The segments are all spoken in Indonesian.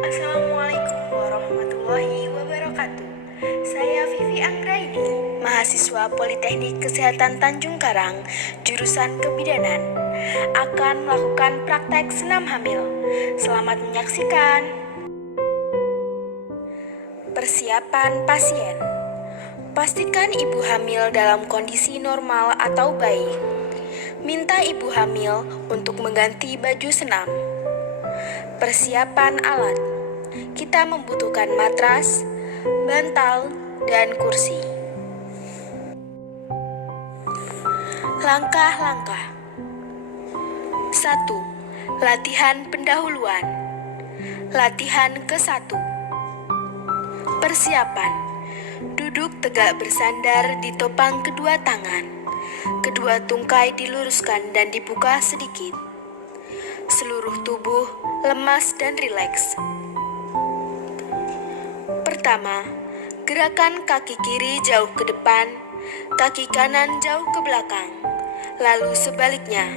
Assalamualaikum warahmatullahi wabarakatuh. Saya Vivi Anggraini, mahasiswa Politeknik Kesehatan Tanjung Karang, jurusan Kebidanan, akan melakukan praktek senam hamil. Selamat menyaksikan. Persiapan pasien. Pastikan ibu hamil dalam kondisi normal atau baik. Minta ibu hamil untuk mengganti baju senam. Persiapan alat. Kita membutuhkan matras, bantal, dan kursi. Langkah-langkah. 1. Latihan pendahuluan. Latihan ke-1. Persiapan. Duduk tegak bersandar di topang kedua tangan. Kedua tungkai diluruskan dan dibuka sedikit. Seluruh tubuh lemas dan rileks. Pertama, gerakan kaki kiri jauh ke depan, kaki kanan jauh ke belakang. Lalu sebaliknya,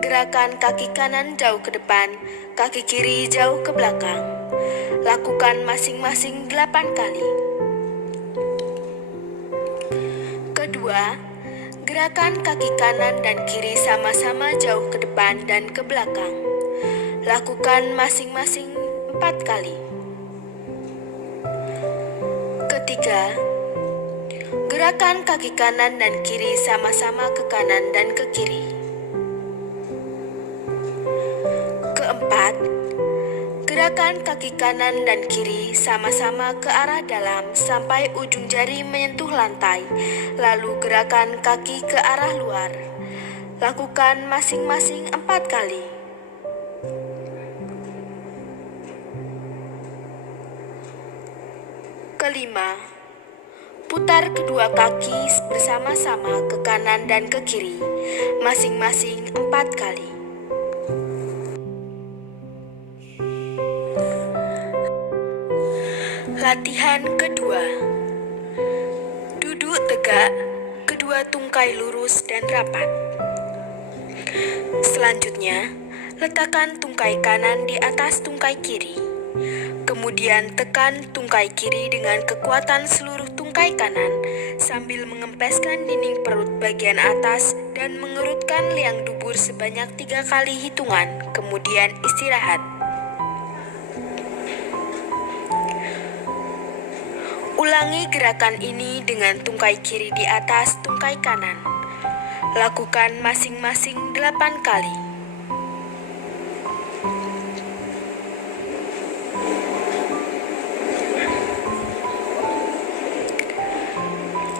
gerakan kaki kanan jauh ke depan, kaki kiri jauh ke belakang. Lakukan masing-masing 8 kali. Kedua, gerakan kaki kanan dan kiri sama-sama jauh ke depan dan ke belakang. Lakukan masing-masing 4 kali. Ketiga, gerakan kaki kanan dan kiri sama-sama ke kanan dan ke kiri. Keempat, gerakan kaki kanan dan kiri sama-sama ke arah dalam sampai ujung jari menyentuh lantai, lalu gerakan kaki ke arah luar. Lakukan masing-masing 4 kali. Kelima, putar kedua kaki bersama-sama ke kanan dan ke kiri, masing-masing 4 kali. Latihan kedua. Duduk tegak, kedua tungkai lurus dan rapat. Selanjutnya, letakkan tungkai kanan di atas tungkai kiri. Kemudian tekan tungkai kiri dengan kekuatan seluruh tungkai kanan sambil mengempeskan dinding perut bagian atas dan mengerutkan liang dubur sebanyak 3 kali hitungan, kemudian istirahat. Ulangi gerakan ini dengan tungkai kiri di atas tungkai kanan. Lakukan masing-masing 8 kali.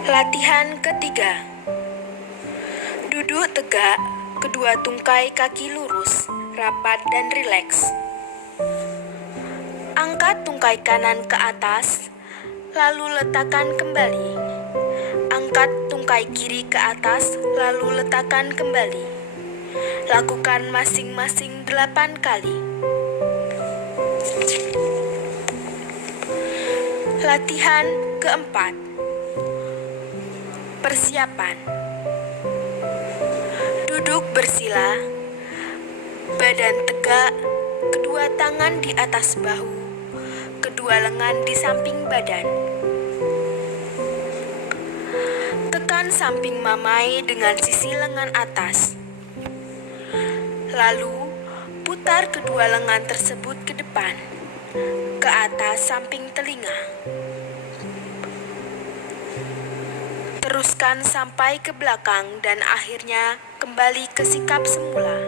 Latihan ketiga. Duduk tegak, kedua tungkai kaki lurus, rapat dan rileks. Angkat tungkai kanan ke atas, lalu letakkan kembali. Angkat tungkai kiri ke atas, lalu letakkan kembali. Lakukan masing-masing 8 kali. Latihan keempat. Persiapan. Duduk bersila, badan tegak, kedua tangan di atas bahu, kedua lengan di samping badan. Tekan samping mamai dengan sisi lengan atas. Lalu, putar kedua lengan tersebut ke depan, ke atas samping telinga. Teruskan sampai ke belakang dan akhirnya kembali ke sikap semula.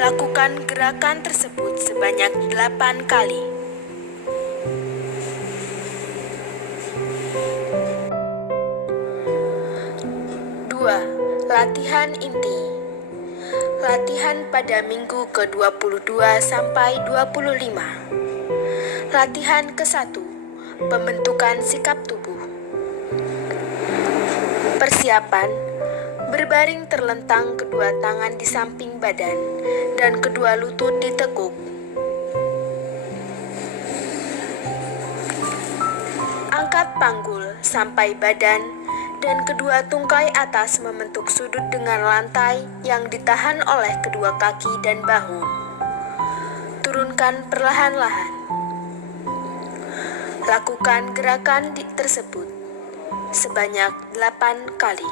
Lakukan gerakan tersebut sebanyak 8 kali. Dua, latihan inti. Latihan pada minggu ke-22 sampai 25. Latihan ke-1, pembentukan sikap tubuh. Persiapan, berbaring terlentang kedua tangan di samping badan dan kedua lutut ditekuk. Angkat panggul sampai badan dan kedua tungkai atas membentuk sudut dengan lantai yang ditahan oleh kedua kaki dan bahu. Turunkan perlahan-lahan. Lakukan gerakan tersebut sebanyak 8 kali.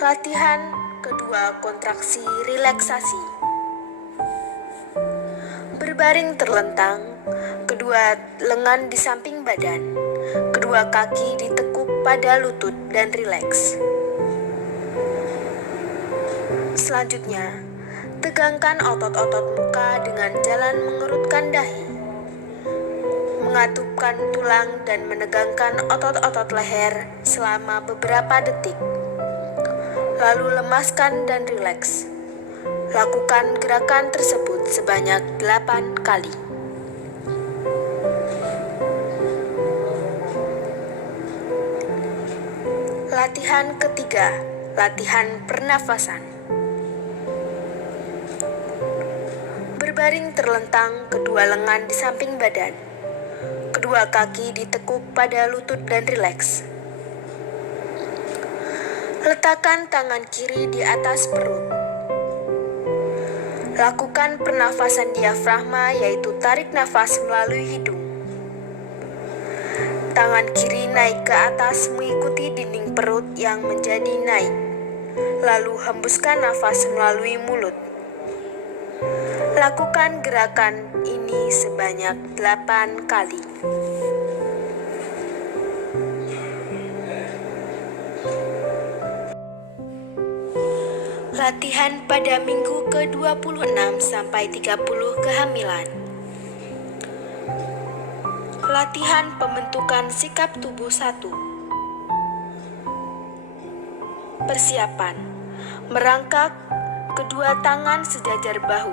Latihan kedua, kontraksi relaksasi. Berbaring terlentang, kedua lengan di samping badan, kedua kaki ditekuk pada lutut dan rileks. Selanjutnya, tegangkan otot-otot muka dengan jalan mengerutkan dahi, mengatupkan tulang dan menegangkan otot-otot leher selama beberapa detik. Lalu lemaskan dan rileks. Lakukan gerakan tersebut sebanyak 8 kali. Latihan ketiga, latihan pernafasan. Berbaring terlentang, kedua lengan di samping badan, kedua kaki ditekuk pada lutut dan rileks. Letakkan tangan kiri di atas perut. Lakukan pernafasan diafragma, yaitu tarik nafas melalui hidung. Tangan kiri naik ke atas mengikuti dinding perut yang menjadi naik. Lalu hembuskan nafas melalui mulut. Lakukan gerakan ini sebanyak 8 kali. Latihan pada minggu ke-26 sampai 30 kehamilan. Latihan pembentukan sikap tubuh 1. Persiapan. Merangkak, kedua tangan sejajar bahu,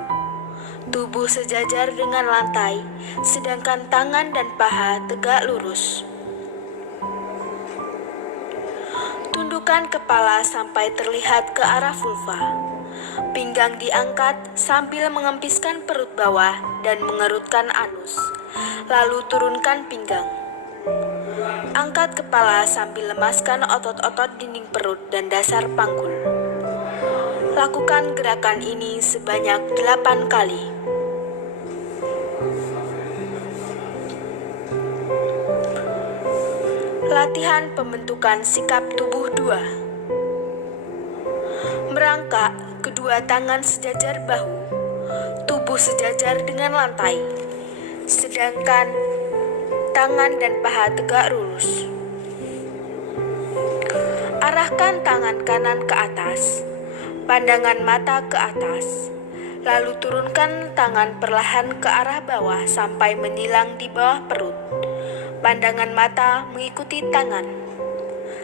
tubuh sejajar dengan lantai, sedangkan tangan dan paha tegak lurus. Tundukkan kepala sampai terlihat ke arah vulva. Pinggang diangkat sambil mengempiskan perut bawah dan mengerutkan anus. Lalu turunkan pinggang. Angkat kepala sambil lemaskan otot-otot dinding perut dan dasar panggul. Lakukan gerakan ini sebanyak 8 kali. Latihan pembentukan sikap tubuh 2. Merangkak, kedua tangan sejajar bahu, tubuh sejajar dengan lantai, sedangkan tangan dan paha tegak lurus. Arahkan tangan kanan ke atas, pandangan mata ke atas, lalu turunkan tangan perlahan ke arah bawah sampai menyilang di bawah perut. Pandangan mata mengikuti tangan.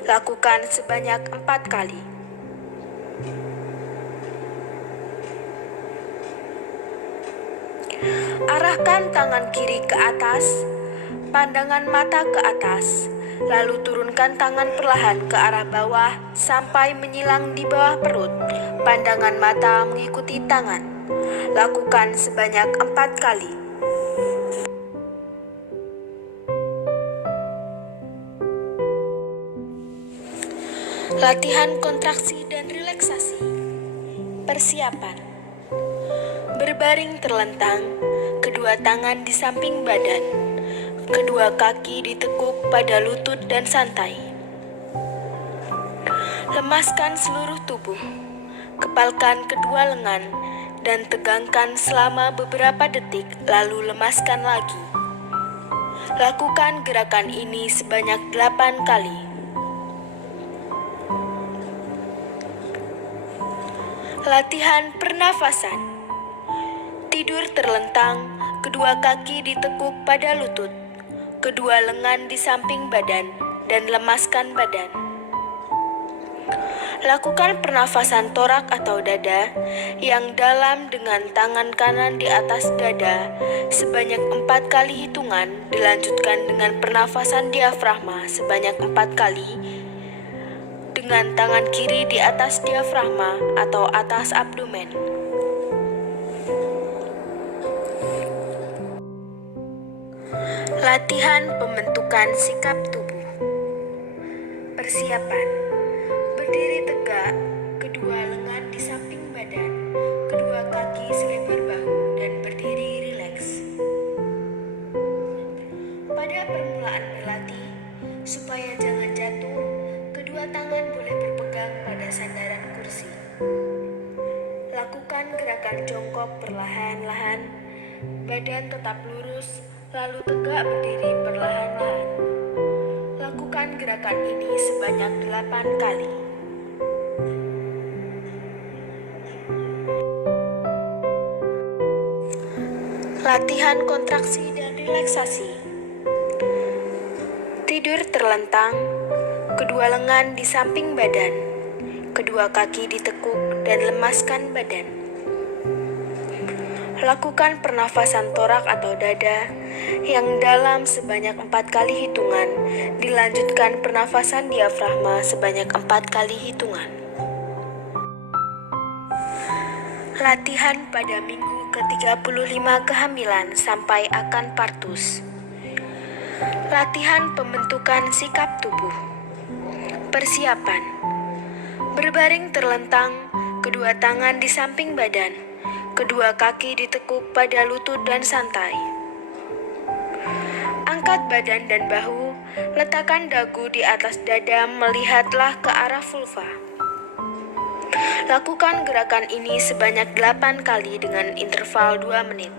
Lakukan sebanyak 4 kali. Arahkan tangan kiri ke atas, pandangan mata ke atas, lalu turunkan tangan perlahan ke arah bawah sampai menyilang di bawah perut. Pandangan mata mengikuti tangan. Lakukan sebanyak 4 kali. Latihan kontraksi dan relaksasi. Persiapan. Berbaring terlentang, kedua tangan di samping badan, kedua kaki ditekuk pada lutut dan santai. Lemaskan seluruh tubuh, kepalkan kedua lengan, dan tegangkan selama beberapa detik, lalu lemaskan lagi. Lakukan gerakan ini sebanyak 8 kali. Latihan pernafasan. Tidur terlentang, kedua kaki ditekuk pada lutut, kedua lengan di samping badan, dan lemaskan badan. Lakukan pernafasan torak atau dada yang dalam dengan tangan kanan di atas dada sebanyak 4 kali hitungan, dilanjutkan dengan pernafasan diafragma sebanyak 4 kali dengan tangan kiri di atas diafragma atau atas abdomen. Latihan pembentukan sikap tubuh. Persiapan. Berdiri tegak, kedua lengan di samping badan, kedua kaki Lakukan gerakan jongkok perlahan-lahan, badan tetap lurus, lalu tegak berdiri perlahan-lahan. Lakukan gerakan ini sebanyak 8 kali. Latihan kontraksi dan relaksasi. Tidur terlentang, kedua lengan di samping badan, kedua kaki ditekuk dan lemaskan badan. Lakukan pernafasan torak atau dada yang dalam sebanyak 4 kali hitungan, dilanjutkan pernafasan diafragma sebanyak 4 kali hitungan. Latihan pada minggu ke-35 kehamilan sampai akan partus. Latihan pembentukan sikap tubuh. Persiapan. Berbaring terlentang, kedua tangan di samping badan, kedua kaki ditekuk pada lutut dan santai. Angkat badan dan bahu, letakkan dagu di atas dada, melihatlah ke arah vulva. Lakukan gerakan ini sebanyak 8 kali dengan interval 2 menit.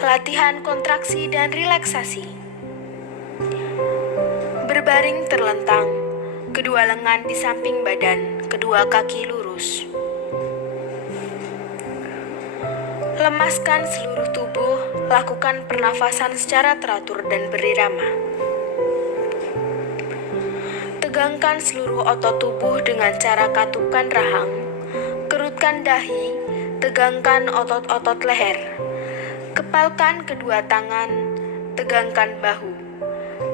Latihan kontraksi dan relaksasi. Berbaring terlentang, kedua lengan di samping badan, kedua kaki lurus. Lemaskan seluruh tubuh, lakukan pernafasan secara teratur dan berirama. Tegangkan seluruh otot tubuh dengan cara katupkan rahang, kerutkan dahi, tegangkan otot-otot leher. Kepalkan kedua tangan, tegangkan bahu.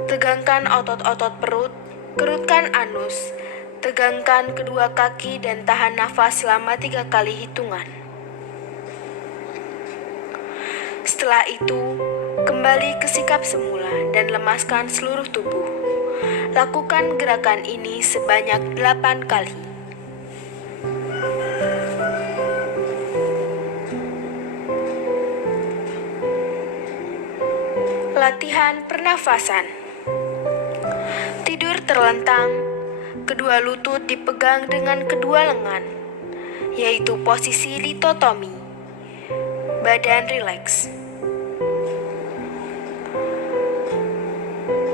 Tegangkan otot-otot perut, kerutkan anus, tegangkan kedua kaki dan tahan nafas selama 3 kali hitungan. Setelah itu, kembali ke sikap semula dan lemaskan seluruh tubuh. Lakukan gerakan ini sebanyak 8 kali. Latihan pernafasan. Tidur terlentang, kedua lutut dipegang dengan kedua lengan, yaitu posisi litotomi. Badan rileks.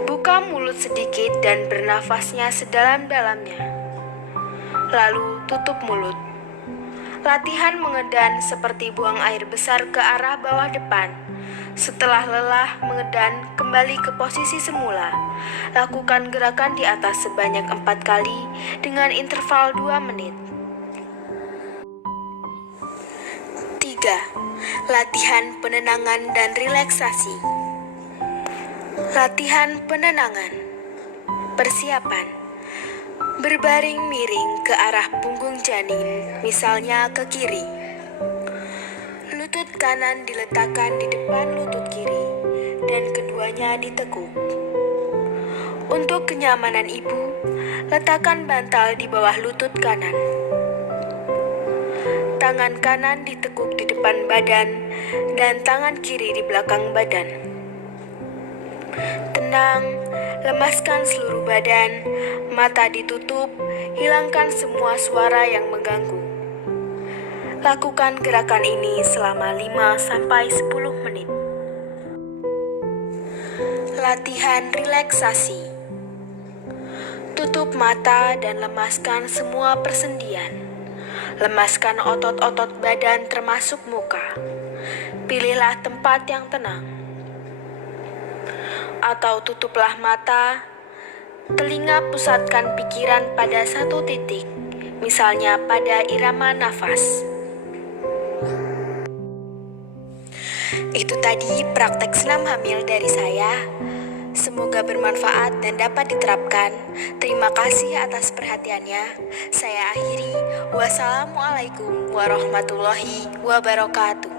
Buka mulut sedikit dan bernafasnya sedalam-dalamnya. Lalu tutup mulut. Latihan mengedan seperti buang air besar ke arah bawah depan. Setelah lelah mengedan, kembali ke posisi semula. Lakukan gerakan di atas sebanyak 4 kali dengan interval 2 menit. 3. Latihan penenangan dan relaksasi. Latihan penenangan. Persiapan. Berbaring miring ke arah punggung janin, misalnya ke kiri. Lutut kanan diletakkan di depan lutut kiri dan keduanya ditekuk. Untuk kenyamanan ibu, letakkan bantal di bawah lutut kanan. Tangan kanan ditekuk di depan badan dan tangan kiri di belakang badan. Tenang, lemaskan seluruh badan, mata ditutup, hilangkan semua suara yang mengganggu. Lakukan gerakan ini selama 5-10 menit. Latihan relaksasi. Tutup mata dan lemaskan semua persendian. Lemaskan otot-otot badan termasuk muka. Pilihlah tempat yang tenang. Atau tutuplah mata, telinga pusatkan pikiran pada satu titik, misalnya pada irama nafas. Itu tadi praktek senam hamil dari saya. Semoga bermanfaat dan dapat diterapkan. Terima kasih atas perhatiannya. Saya akhiri. Wassalamualaikum warahmatullahi wabarakatuh.